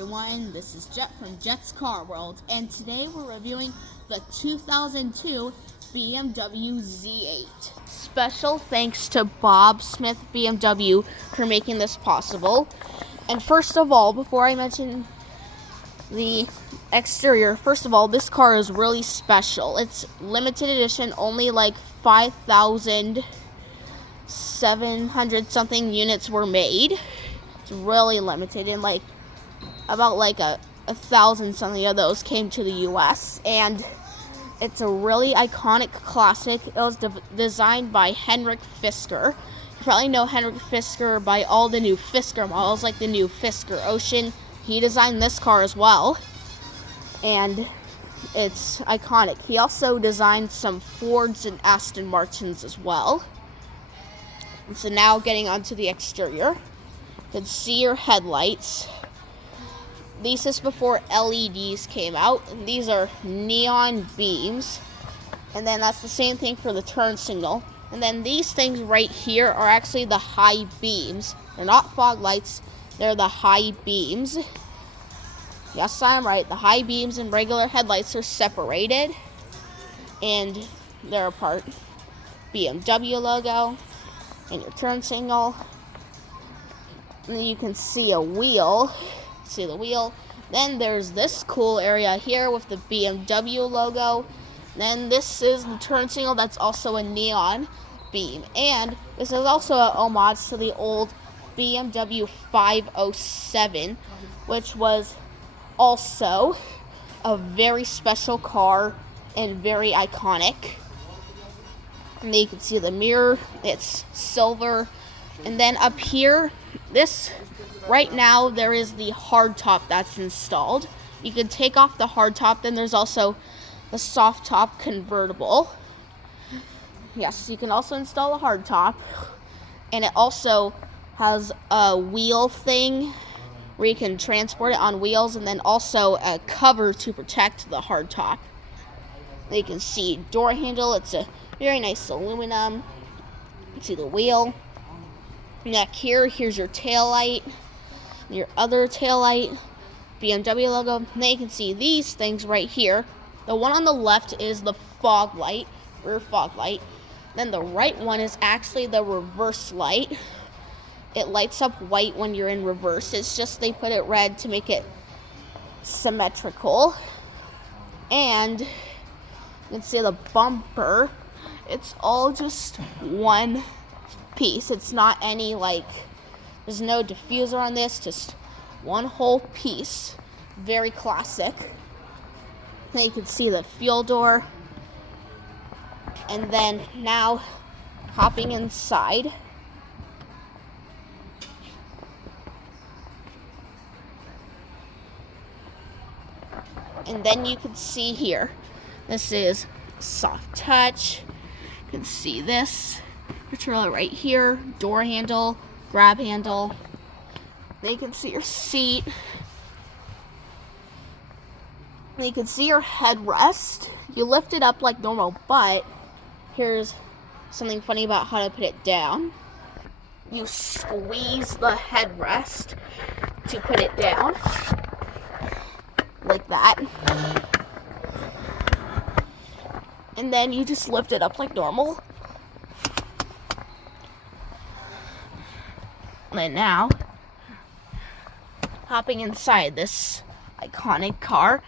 everyone, this is Jet from Jet's Car World, and today we're reviewing the 2002 BMW Z8. Special thanks to Bob Smith BMW for making this possible. And first of all, before I mention the exterior, first of all, this car is really special. It's limited edition, only like 5,700 something units were made. It's really limited, and about 1,000 something of those came to the US, and it's a really iconic classic. It was designed by Henrik Fisker. You probably know Henrik Fisker by all the new Fisker models, like the new Fisker Ocean. He designed this car as well, and it's iconic. He also designed some Fords and Aston Martins as well. And so now getting onto the exterior, you can see your headlights. This is before LEDs came out, and these are neon beams. And then that's the same thing for the turn signal. And then these things right here are actually the high beams. They're not fog lights, they're the high beams. Yes, I'm right. The high beams and regular headlights are separated, and they're apart. BMW logo and your turn signal. And then you can see a wheel. See the wheel. Then there's this cool area here with the BMW logo. Then this is the turn signal that's also a neon beam. And this is also a homage to the old BMW 507, which was also a very special car and very iconic. And then you can see the mirror, it's silver. And then up here, right now there is the hardtop that's installed. You can take off the hardtop, then there's also the soft top convertible. Yes, you can also install a hardtop. And it also has a wheel thing where you can transport it on wheels, and then also a cover to protect the hardtop. You can see door handle, it's a very nice aluminum. You can see the wheel. Neck here's your tail light, your other tail light, BMW logo. And then you can see these things right here. The one on the left is the fog light, rear fog light. Then the right one is actually the reverse light. It lights up white when you're in reverse. It's just they put it red to make it symmetrical. And you can see the bumper. It's all just one piece. It's not any there's no diffuser on this, just one whole piece. Very classic. Then you can see the fuel door. And then now hopping inside. And then you can see here, this is soft touch. You can see this controller right here, door handle, grab handle. Then you can see your seat. Then you can see your headrest. You lift it up like normal, but here's something funny about how to put it down. You squeeze the headrest to put it down, like that. And then you just lift it up like normal. And now, hopping inside this iconic car,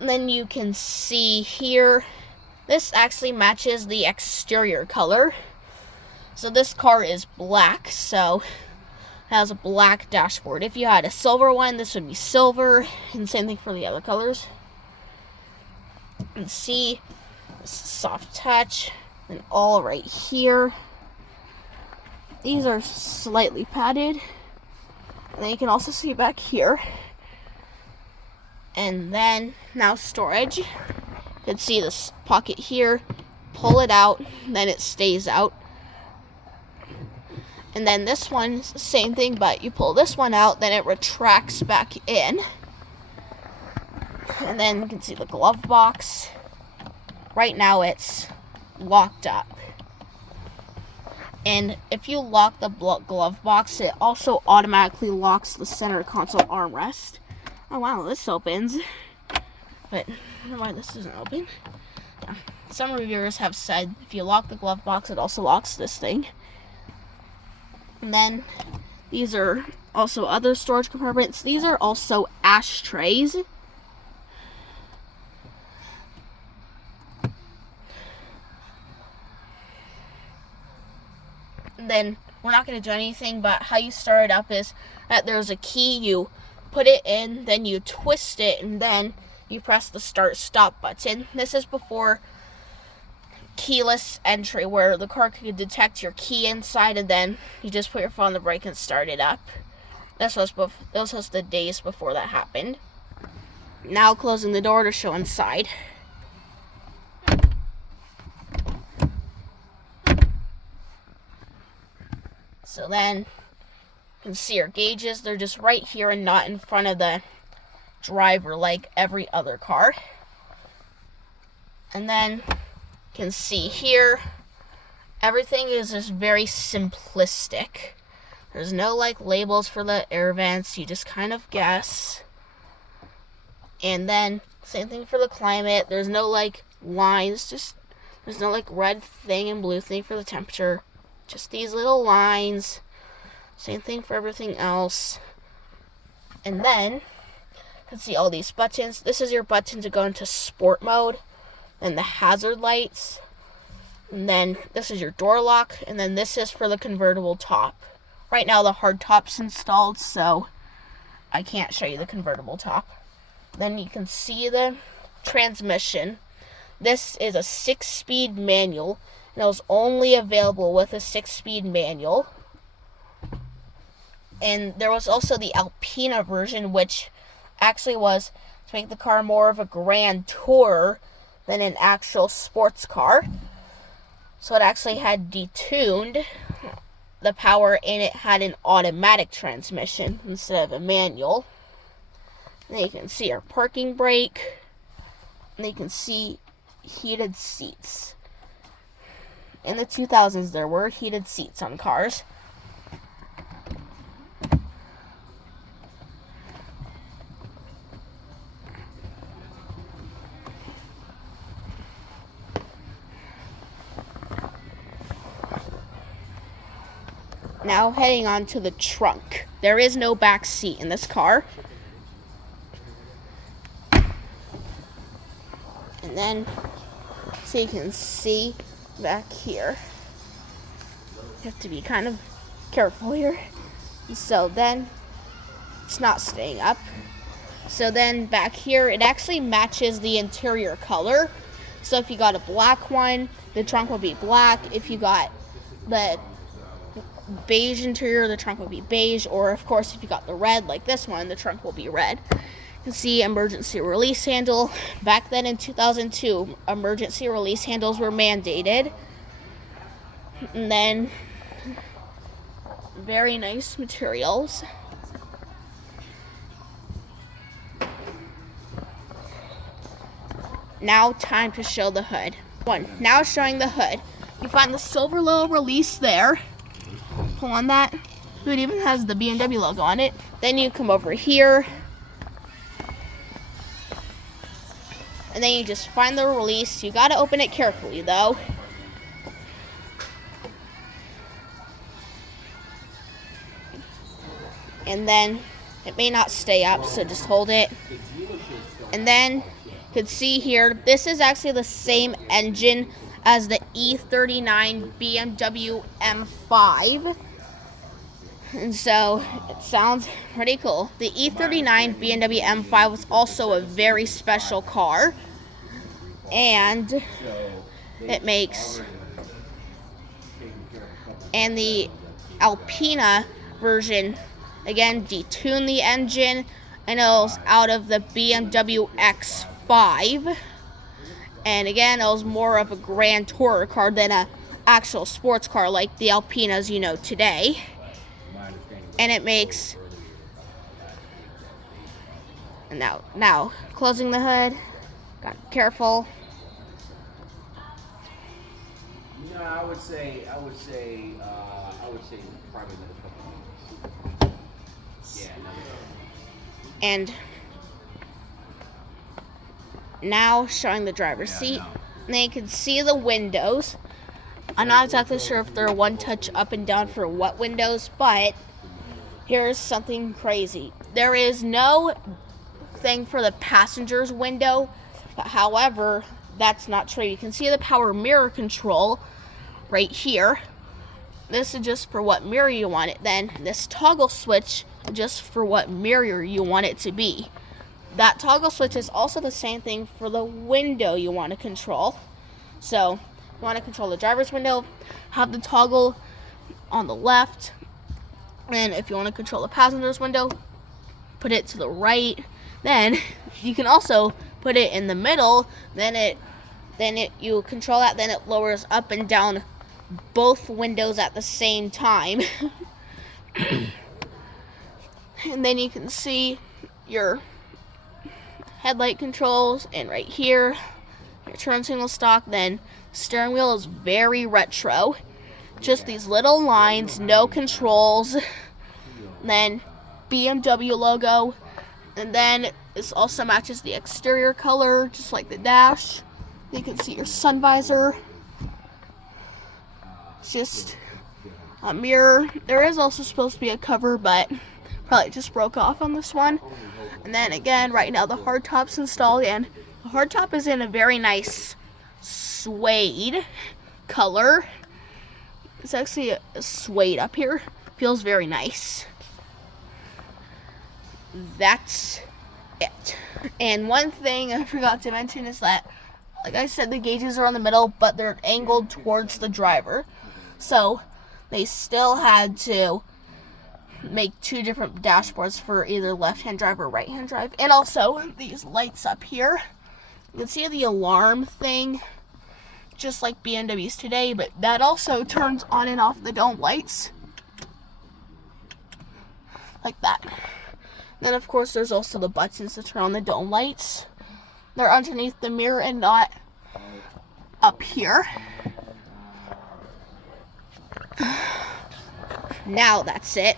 and then you can see here, this actually matches the exterior color. So this car is black, so it has a black dashboard. If you had a silver one, this would be silver, and same thing for the other colors. And see, this is soft touch, and all right here. These are slightly padded. And then you can also see back here. And then now storage. You can see this pocket here. Pull it out, then it stays out. And then this one's the same thing, but you pull this one out, then it retracts back in. And then you can see the glove box. Right now it's locked up. And if you lock the glove box, it also automatically locks the center console armrest. Oh wow, this opens. But I don't know why this doesn't open. Yeah. Some reviewers have said if you lock the glove box, it also locks this thing. And then these are also other storage compartments. These are also ashtrays. And then we're not going to do anything, but how you start it up is that there's a key, you put it in, then you twist it, and then you press the start-stop button. This is before keyless entry, where the car could detect your key inside, and then you just put your foot on the brake and start it up. This was the days before that happened. Now closing the door to show inside. So then you can see your gauges. They're just right here and not in front of the driver like every other car. And then you can see here, everything is just very simplistic. There's no like labels for the air vents. You just kind of guess. And then same thing for the climate. There's no like lines. There's no like red thing and blue thing for the temperature. Just these little lines. Same thing for everything else. And then you can see all these buttons. This is your button to go into sport mode. And the hazard lights. And then this is your door lock. And then this is for the convertible top. Right now the hard top's installed, so I can't show you the convertible top. Then you can see the transmission. This is a 6-speed manual. And it was only available with a 6-speed manual. And there was also the Alpina version, which actually was to make the car more of a grand tourer than an actual sports car. So it actually had detuned the power, and it had an automatic transmission instead of a manual. And then you can see our parking brake. And you can see heated seats. In the 2000s, there were heated seats on cars. Now heading on to the trunk. There is no back seat in this car. And then, so you can see back here. You have to be kind of careful here. So then, it's not staying up. So then back here, it actually matches the interior color. So if you got a black one, the trunk will be black. If you got the beige interior, the trunk will be beige. Or of course, if you got the red like this one, the trunk will be red. You can see emergency release handle. Back then in 2002, emergency release handles were mandated. And then very nice materials. Now time to show the hood. Now showing the hood. You find the silver little release there. Pull on that. It even has the BMW logo on it. Then you come over here. And then you just find the release. You gotta open it carefully though. And then it may not stay up, so just hold it. And then you can see here, this is actually the same engine as the E39 BMW M5. And so it sounds pretty cool. The E39 BMW M5 was also a very special car. And it makes, and the Alpina version, again, detuned the engine, and it was out of the BMW X5. And again, it was more of a grand tourer car than an actual sports car like the Alpinas you know today. And it makes, and now closing the hood, got careful. No, I would say probably another couple of minutes. Yeah, another couple. And now showing the driver's seat. And then you can see the windows. I'm not exactly sure if they're one touch up and down for what windows, but here's something crazy. There is no thing for the passenger's window, but however, that's not true. You can see the power mirror control right here. This is just for what mirror you want it. Then this toggle switch just for what mirror you want it to be. That toggle switch is also the same thing for the window you want to control. So you want to control the driver's window, have the toggle on the left, and if you want to control the passenger's window, put it to the right. Then you can also put it in the middle. Then you control that. Then it lowers up and down both windows at the same time. And then you can see your headlight controls, and right here your turn signal stock. Then steering wheel is very retro, just these little lines, no controls. Then BMW logo, and then this also matches the exterior color, just like the dash. You can see your sun visor. It's just a mirror. There is also supposed to be a cover, but probably just broke off on this one. And then again, right now the hardtop's installed, and the hardtop is in a very nice suede color. It's actually a suede up here. Feels very nice. That's it. And one thing I forgot to mention is that, like I said, the gauges are on the middle, but they're angled towards the driver. So they still had to make two different dashboards for either left-hand drive or right-hand drive. And also these lights up here. You can see the alarm thing, just like BMWs today, but that also turns on and off the dome lights. Like that. Then of course there's also the buttons to turn on the dome lights. They're underneath the mirror and not up here. Now that's it.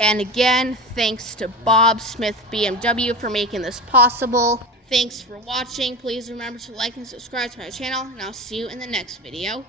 And again, thanks to Bob Smith BMW for making this possible. Thanks for watching. Please remember to like and subscribe to my channel, and I'll see you in the next video.